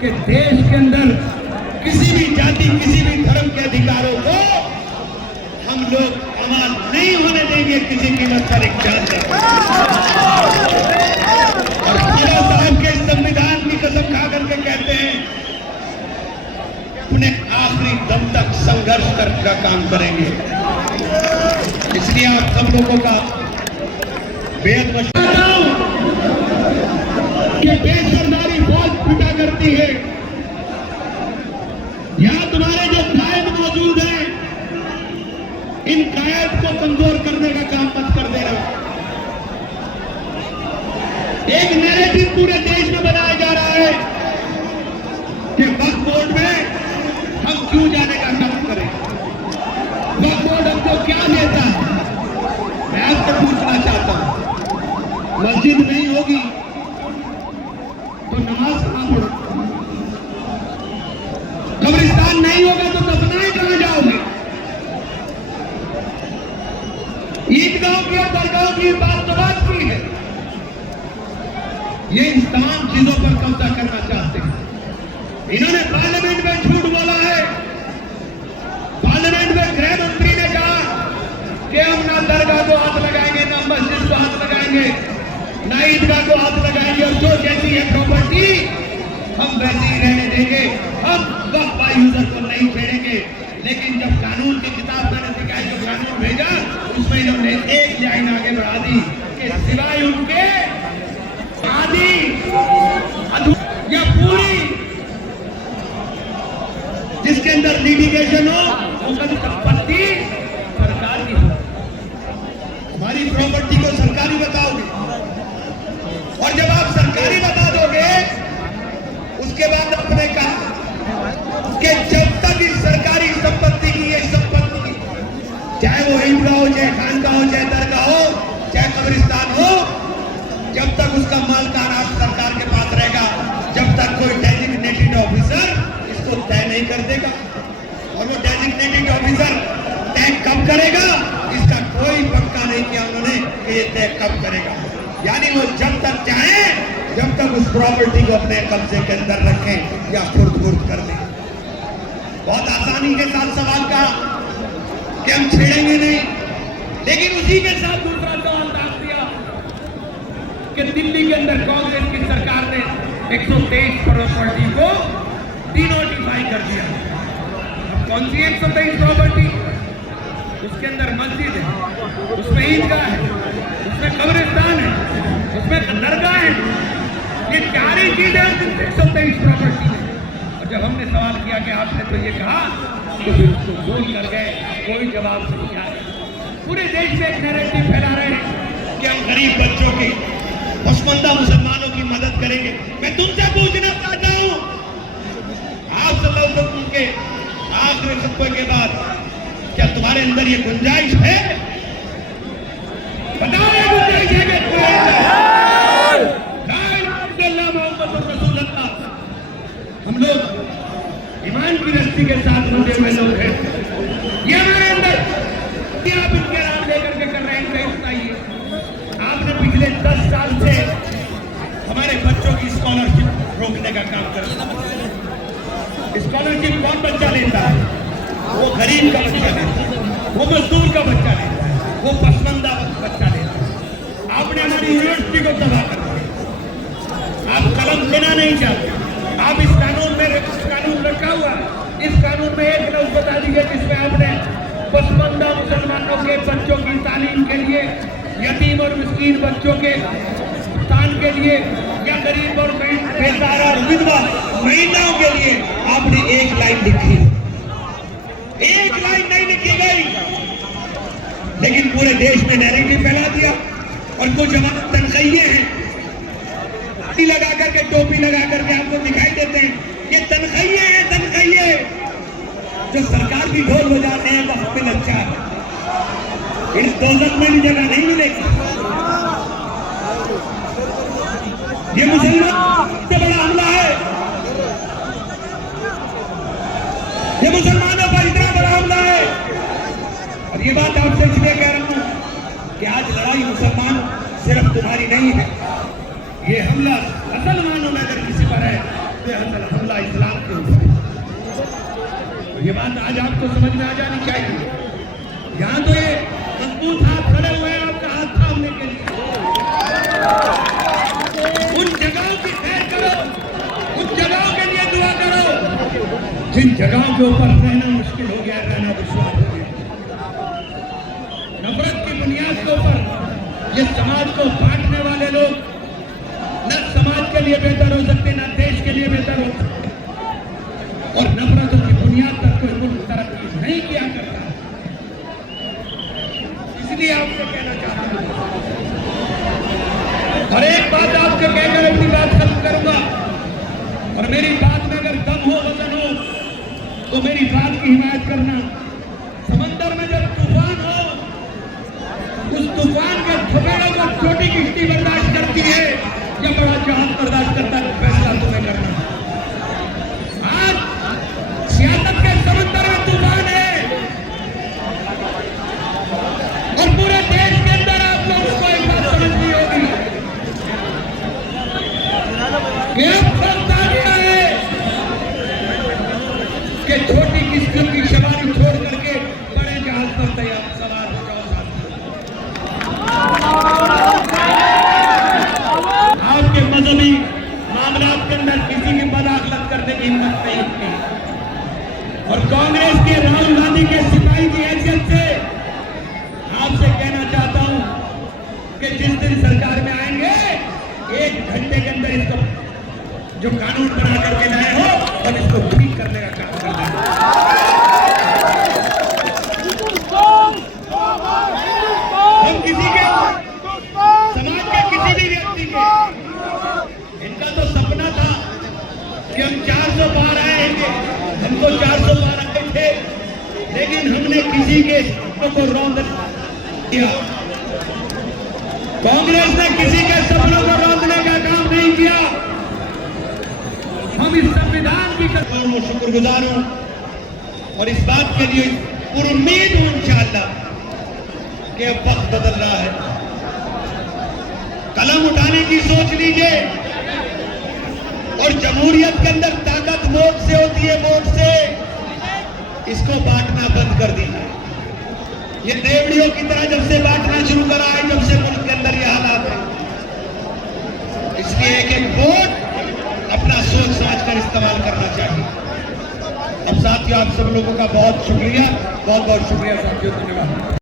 कि देश के अंदर किसी भी जाति, किसी भी धर्म के अधिकारों को हम लोग अमल नहीं होने देंगे किसी कीमत पर एक जान तक। और खुदा साहब के संविधान की कसम खा करके कहते हैं अपने आखिरी दम तक संघर्ष का काम करेंगे। इसलिए आप सब लोगों का बेहद मशवरा कि बेसरदारी फौज पिटा करती है। यहां तुम्हारे जो कायद मौजूद हैं, इन कायद को कमजोर करने का काम मत कर देना। एक नैरेटिव पूरे देश में बनाया जा रहा है कि वक्फ बोर्ड में हम क्यों जाने का काम करें, वक्फ बोर्ड हमको क्या देता है। मैं आपसे पूछना चाहता हूं, मस्जिद नहीं होगी तो नमाज कहां पढ़ो, कब्रिस्तान नहीं होगा तो दफनाए कहां जाओगे। ईदगाह की और दरगाह की बात तो बात की है, ये इन तमाम चीजों पर कब्जा करना चाहते हैं। इन्होंने पार्लियामेंट में झूठ बोला है। पार्लियामेंट में गृह मंत्री ने कहा कि हम ना दरगाह को हाथ लगाएंगे, ना मस्जिद को हाथ लगाएंगे, ना ईदगाह को हाथ लगाएंगे, और जो जैसी है प्रॉपर्टी हम वैसे ही रहने देंगे, हम वक्फ बाय यूजर को नहीं छेड़ेंगे। लेकिन जब कानून की किताब मैंने दिखाई, जो कानून भेजा, उसमें इन्होंने एक लाइन आगे बढ़ा दी कि सिवाय उनके आदि या पूरी जिसके अंदर लिटिगेशन हो उसकी संपत्ति सरकार की हो। हमारी प्रॉपर्टी को सरकारी बताओगे, और जब आप सरकारी बता दोगे उसके बाद आपने कहा कि जब तक इस सरकारी संपत्ति की, ये संपत्ति चाहे वो ईदगाह हो, चाहे खानका हो, चाहे दरगाह हो, चाहे कब्रिस्तान हो, जब तक उसका मालकान आप सरकार के पास रहेगा, जब तक कोई डेजिग्नेटेड ऑफिसर इसको तय नहीं कर देगा। और वो डेजिग्नेटेड ऑफिसर तय कब करेगा, इसका कोई पक्का नहीं किया उन्होंने कि ये तय कब करेगा। यानी वो जब तक चाहे, जब तक उस प्रॉपर्टी को अपने कब्जे के अंदर रखें या खुर्द कर दें। बहुत आसानी के साथ सवाल का कि हम छेड़ेंगे नहीं, लेकिन उसी के साथ दूसरा सवाल डाल दिया कि दिल्ली के अंदर कांग्रेस की सरकार ने 123 प्रॉपर्टी को डिनोटिफाई कर दिया। अब कौन सी 123 प्रॉपर्टी? उसके अंदर मस्जिद है, उसमें ईदगाह है, उसमें कब्रिस्तान है, उसमें दरगाह है, ये चार ही चीजें 123 प्रॉपर्टी है। और जब हमने सवाल किया कि आपने तो ये कहा, तो फिर उसको बोल कर गए, कोई जवाब नहीं आया। पूरे देश में एक नैरेटिव फैला रहे हैं कि हम गरीब बच्चों की, पसमंदा मुसलमानों की मदद करेंगे। मैं तुमसे पूछना चाहता हूं, आप सल्लल्लाहु अलैहि वसल्लम के आखिरी खुतबे के बाद क्या तुम्हारे अंदर ये गुंजाइश है? बताओ, ये गुंजाइश है कि हम लोग ईमान की रस्सी के साथ जुड़े हुए लोग हैं। ये हमारे अंदर आप इनके नाम लेकर के कर रहे हैं, कहीं बताइए। आपने पिछले 10 साल से हमारे बच्चों की स्कॉलरशिप रोकने का काम कर रहा है। स्कॉलरशिप कौन बच्चा लेता है? वो गरीब का बच्चा लेता है, वो मजदूर का बच्चा लेता है, वो पसमंदा बच्चा लेता है। आपने हमारी यूनिवर्सिटी को तबाह कर दिया। आप कलम लेना नहीं चाहते। आप इस कानून में कानून रखा हुआ, इस कानून में एक लफ्ज बता दीजिए जिसमें आपने पसमंदा मुसलमानों के बच्चों की तालीम के लिए, यतीम और मिस्कीन बच्चों के स्थान के लिए, या गरीब और बेसहारा और विधवा महिलाओं के लिए आपने एक लाइन लिखी। एक लाइन नहीं लिखी गई, लेकिन पूरे देश में नैरेटिव फैला दिया। और कुछ हमारे तनख्वाहिए हैं, लगा करके, टोपी लगा करके आपको दिखाई देते हैं, ये तनख्वाहिए हैं, तनख्वाहिए जो सरकार की ढोल बजाते हैं, वक्त में अच्छा है। इस दौलत में भी जगह नहीं मिलेगी। ये मुसलमान से बड़ा हमला है, ये मुसलमानों पर इतना बड़ा हमला है। और ये बात आपसे इसलिए कह रहा हूं कि आज लड़ाई मुसलमान सिर्फ तुम्हारी नहीं है। ये हमला असल मानों में अगर किसी पर है तो हमला ये बात आज आपको समझ में आ जानी चाहिए। यहाँ तो ये मजबूत हाथ खड़े हुए हैं आपका हाथ थामने के लिए। उन जगहों की खैर करो, उन जगहों के लिए दुआ करो जिन जगहों के ऊपर रहना मुश्किल हो गया, रहना दुश्वार हो गया। नफरत की बुनियाद के ऊपर ये समाज को बांटने वाले लोग न समाज के लिए बेहतर हो सकते, न देश के लिए बेहतर हो सकते, और नफरतों की बुनियाद पर कोई मुल्क तरक्की नहीं किया करता। इसलिए आपसे कहना चाहता हूं, और एक बात आपसे कहकर अपनी बात खत्म करूंगा, और मेरी बात में अगर दम हो, वजन हो, तो मेरी बात की हिमायत करना। समंदर में जब तूफान हो, उस तूफान के थपेड़ों को छोटी किश्ती बर्दाश्त करती है या बड़ा जहाज बर्दाश्त करता है, फैसला तुम्हें करना। आज सियासत के समंदर में तूफान है और पूरे देश के अंदर आप लोगों को एक बात समझनी होगी कि अब वक्त आ गया है कि छोटी किश्तियों की सवारी छोड़ करके बड़े जहाज पर तैयार सवार हो जाओ। आपके मजहबी मामलात के अंदर किसी की बदाखलत करने की हिम्मत नहीं होती, और कांग्रेस के राहुल गांधी के सिपाही की हैसियत से आपसे कहना चाहता हूं कि जिस दिन सरकार में आएंगे, 1 घंटे के अंदर इसको जो कानून बना करके लाए हो, और इसको ठीक करने का काम करना है। हम किसी के समाज के किसी भी व्यक्ति के, इनका तो सपना था कि हम 400 पार आएंगे, हम तो 400 पार आए थे, लेकिन हमने किसी के सपनों को रौंद दिया। कांग्रेस ने किसी के सपनों को रौंदने का काम नहीं किया। हम इस संविधान की शुक्रगुजार हूं, और इस बात के लिए पुरुम्मीद हूं इंशाअल्लाह कि अब वक्त बदल रहा है। कलम उठाने की सोच लीजिए, और जमहूरियत के अंदर ताकत वोट से होती है, वोट से। इसको बांटना बंद कर दीजिए। ये देवड़ियों की तरह जब से बांटना शुरू करा है, जब से मुल्क के अंदर ये हालात है, इसलिए एक वोट अपना सोच समझ कर इस्तेमाल करना चाहिए। अब साथियों, आप सब लोगों का बहुत शुक्रिया, बहुत बहुत शुक्रिया साथियों, धन्यवाद।